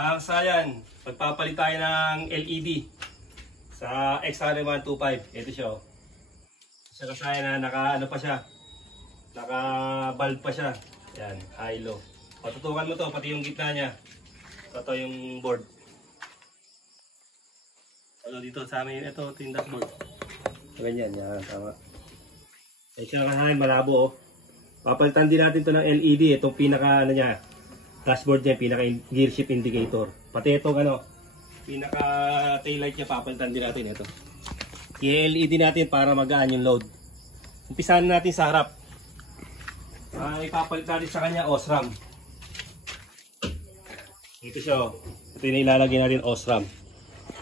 Kasayan, pagpapalit tayo ng LED sa XRM125. Ito siya. Sa kasayan na naka ano pa siya. Naka bulb pa siya. Yan, high low. Patutukan mo to, pati yung gitna niya. Ito yung board. Ano dito sa amin, ito yung dashboard. Ganyan, yan, tama. Ito siya kasayan, malabo oh. Papalitan din natin to ng LED, itong pinaka ano niya. Dashboard niya, pinaka gear shift indicator. Pati itong ano, pinaka tail light niya, papalitan din natin ito. I-LED natin para magaan yung load. Umpisahan natin sa harap. Ipapalit natin sa kanya Osram. Ito siya. Ito yung ilalagay natin Osram.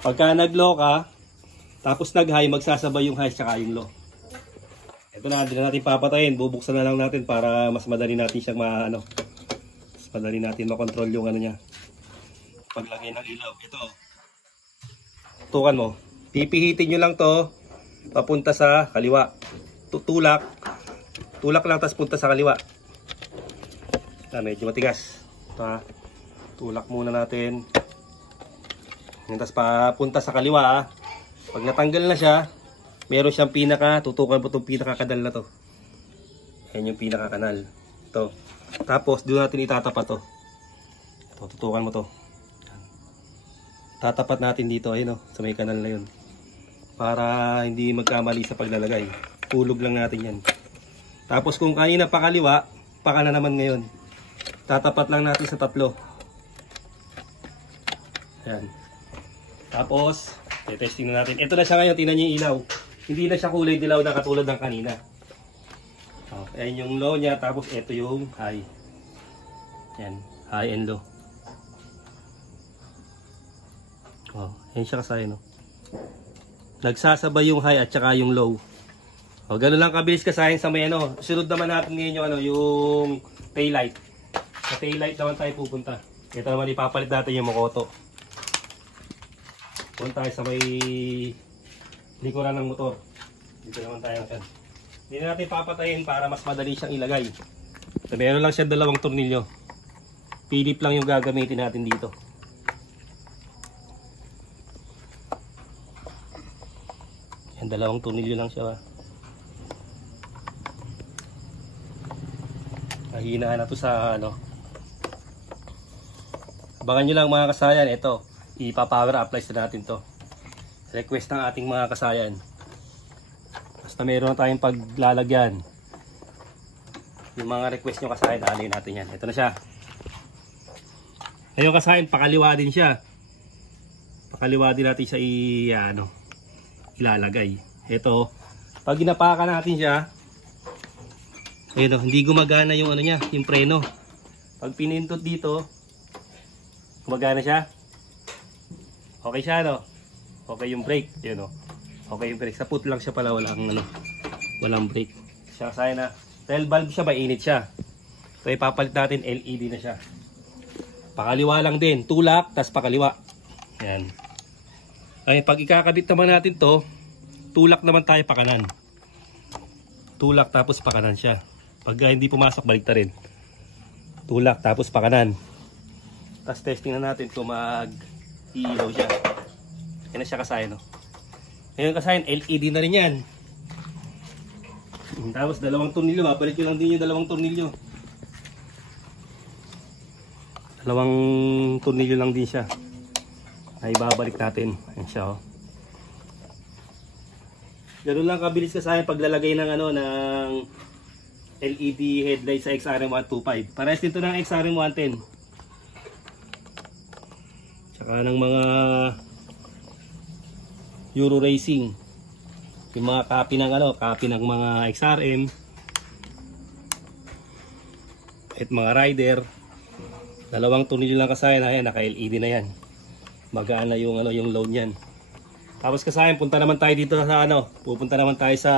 Pagka nag-low ka, tapos nag-high, magsasabay yung high tsaka yung low. Ito na, hindi na natin papatayin. Bubuksan na lang natin para mas madali natin siyang madali natin makontrol yung ano niya. Paglagay ng ilaw. Ito. Tukan mo. Pipihitin nyo lang to papunta sa kaliwa. Tulak. Tulak lang tapos punta sa kaliwa. Medyo matigas. Ito ha. Tulak muna natin. Tapos papunta sa kaliwa ha. Pag natanggal na siya, meron siyang tutukan po itong pinaka-kanal na to. Ayan yung pinaka-kanal. Ito. Tapos doon natin itatapat to. Ito, tutukan mo to. Tatapat natin dito, ayun oh, sa may kanal na yun. Para hindi magkamali sa paglalagay. Hulog lang natin yan. Tapos kung kanina pa kaliwa, pakanan naman ngayon. Tatapat lang natin sa tatlo. Ayan. Tapos, testing na natin. Ito na siya ngayon, tingnan niyo yung ilaw. Hindi na siya kulay dilaw na katulad ng kanina. Ayan yung low niya, tapos ito yung high. Ayan, high and low. Ayan siya kasayan, no? Nagsasabay yung high at saka yung low. Gano'n lang kabilis kasayan sa may ano. Sunod naman natin ngayon yung, yung tail light. Sa tail light naman tayo pupunta. Ito naman ipapalit natin yung Makoto. Punta tayo sa may likuran ng motor. Dito naman tayo natin. Hindi na natin papatayin para mas madali siyang ilagay. So, meron lang siya dalawang tornilyo. Philip lang yung gagamitin natin dito. Yan, dalawang tornilyo lang siya. Nahinaan na to sa ano. Abangan nyo lang mga kasayan. Ito, ipapower apply sa natin to. Request ng ating mga kasayan. Basta meron na tayong paglalagyan. Yung mga request nyo kasayan, alin natin yan. Ito na siya. Ngayon kasayan, pakaliwa din siya. Pakaliwa din natin siya ilalagay. Ito, pag ginapakan natin siya, ayun, hindi gumagana yung ano niya, yung preno. Pag pinindot dito, gumagana siya. Okay siya, no? Okay yung brake, yun o. Okay yung brake. Sa put lang siya pala, walang brake. Siya kasaya na. 12 valve siya, mainit siya. So ipapalit natin, LED na siya. Pakaliwa lang din. Tulak, tas pakaliwa. Yan. Ay, pag ikakabit naman natin to, tulak naman tayo pakanan. Tulak tapos pakanan siya. Pag hindi pumasok, balik ta rin. Tulak tapos pakanan. Tapos testing na natin kung mag-iilaw siya. Yan na siya kasaya, no? Ngayon kasayan, LED na rin yan. Tapos dalawang tornilyo, babalik nyo lang din yung dalawang tornilyo. Dalawang tornilyo lang din siya. Ay babalik natin. Ayan siya, oh. Ganun lang kabilis kasayan paglalagay ng ng LED headlight sa XRM125. Parehas din ito ng XRM110. Tsaka ng mga Euro Racing, yung mga copy ng mga XRM at mga rider. Dalawang tornilyo lang kasayan, ayan, naka LED na yan. Magaan na yung yung load niyan. Tapos kasayan, punta naman tayo dito sa pupunta naman tayo sa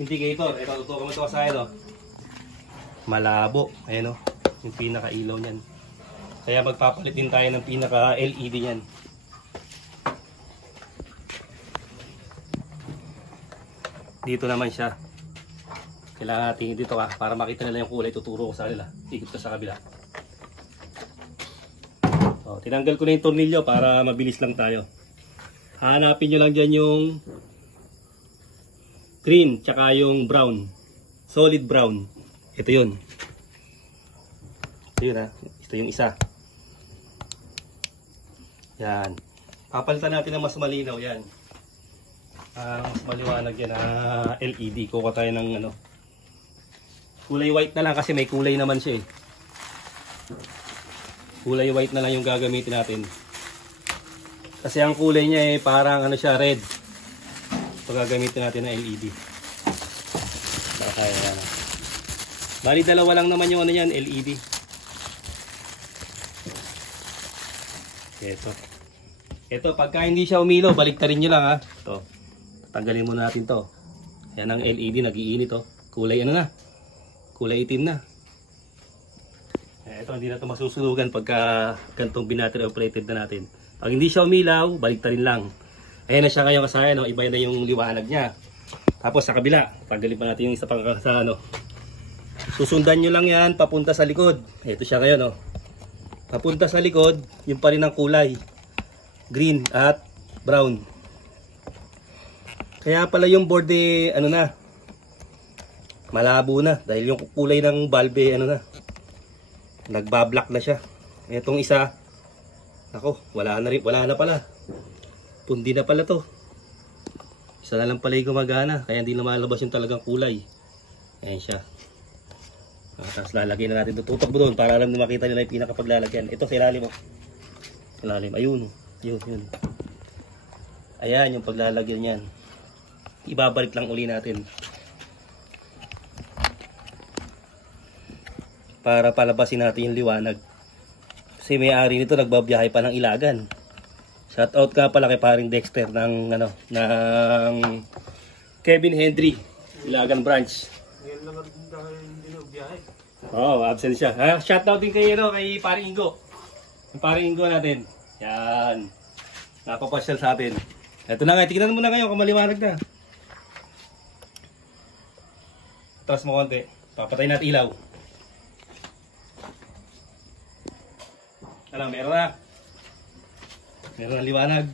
indicator. Ito, tutukan mo ito kasayan, malabo, ayan, yung pinaka ilaw niyan. Kaya magpapalit din tayo ng pinaka LED niyan. Dito naman siya. Kailangan natin dito para makita nila yung kulay. Tuturo ko sa kanila. Ikot ka sa kabila. O, tinanggal ko na yung tornilyo para mabilis lang tayo. Hanapin nyo lang dyan yung green tsaka yung brown. Solid brown. Ito yun. Ito yun ha. Ito yung isa. Yan. Papalitan natin ng mas malinaw yan. Mas maliwanag yan na LED. Kuha tayo ng ano. Kulay white na lang kasi may kulay naman siya eh. Kulay white na lang yung gagamitin natin. Kasi ang kulay niya eh parang ano siya, red. So gagamitin natin ng LED. Kaya yan. Bali dalawa lang naman yung ano yan, LED. Ito pagka hindi siya umilaw, baliktarin nyo lang ha. Ito. Tanggalin muna natin to. Yan ang LED, nag-iinit to. Kulay ano na? Kulay itim na. Ito, hindi na ito masusunugan pagka gantong binattery operated na natin. Pag hindi siya umilaw, baliktarin lang. Ayan na siya ngayon kasaya, no? Iba na yung liwanag niya. Tapos sa kabila, tanggalin pa natin yung isa pang sa ano. Susundan nyo lang yan, papunta sa likod. Ito siya ngayon, no? Papunta sa likod, yung pa rin ang kulay. Green at brown. Kaya pala yung board eh, ano na, malabo na. Dahil yung kulay ng bulb eh, ano na, nagbablock na siya. Itong isa, ako, wala na rin, wala na pala. Pundi na pala to. Isa na lang pala yung gumagana, kaya hindi na malabas yung talagang kulay. Ayan siya. Tapos lalagyan na natin ito. Tutok mo doon para alam na makita nila yung pinakapaglalagyan. Ito sa ilalim mo. Ilalim, ayun. Yun. Ayan yung paglalagyan yan. Ibabalik lang uli natin. Para palabasin natin yung liwanag. Kasi may-ari nito nagbabiyahe pa ng Ilagan. Shout out ka pala kay paring Dexter ng ano, ng Kevin Hendry, Ilagan branch. Ngayon lang hindi nagbiyahe. Oo, absent siya. Shout out din kay ano, kay paring Ingo. Yung paring Ingo natin. Yan. Napapasyal sa atin. Ito na nga, tignan mo na ngayon kung maliwanag na. Tapos mo konti. Papatay natin ilaw. Alam, meron na. Meron na liwanag.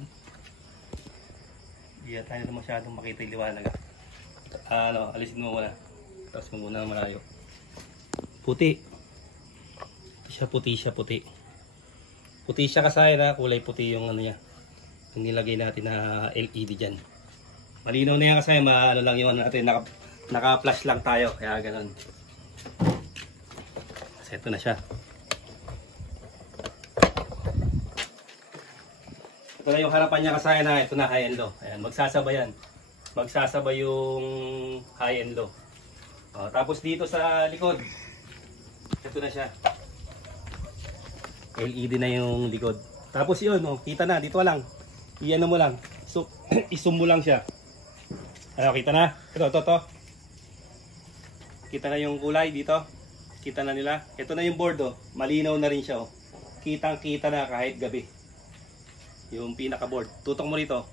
Hindi tayo na masyadong makita yung liwanag. Ano, alisin mo muna. Tapos mo muna malayo. Puti. Puti siya. Puti siya kasaya na. Kulay puti yung ano niya. Yung nilagay natin na LED dyan. Malinaw na yan kasaya. Ano lang yung ano natin. Naka-flash lang tayo. Kaya ganun. Kasi ito na siya. Ito na yung harapan niya kasaya na. Ito na high and low. Ayan, magsasabayan. Magsasabay yung high and low. Tapos dito sa likod. Ito na siya. LED na yung likod. Tapos yun, kita na. Dito lang. Iyan mo lang. So, isum mo lang siya. Ano, kita na? Ito. Kita na yung kulay dito. Kita na nila. Ito na yung board, malinaw na rin siya. Kitang-kita na kahit gabi. Yung pinaka-board. Tutok mo rito.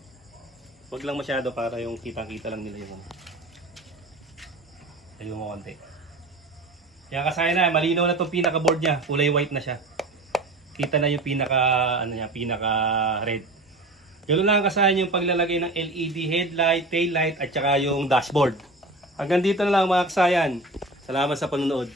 Huwag lang masyado para yung kitang-kita lang nila yung ayun mo konti. Yan kasaya na, malinaw na itong pinaka-board niya. Kulay white na siya. Kita na yung pinaka-red. Ganoon lang kasaya yung paglalagay ng LED headlight, tail light at saka yung dashboard. Hanggang dito na lang mga kasayan. Salamat sa panonood.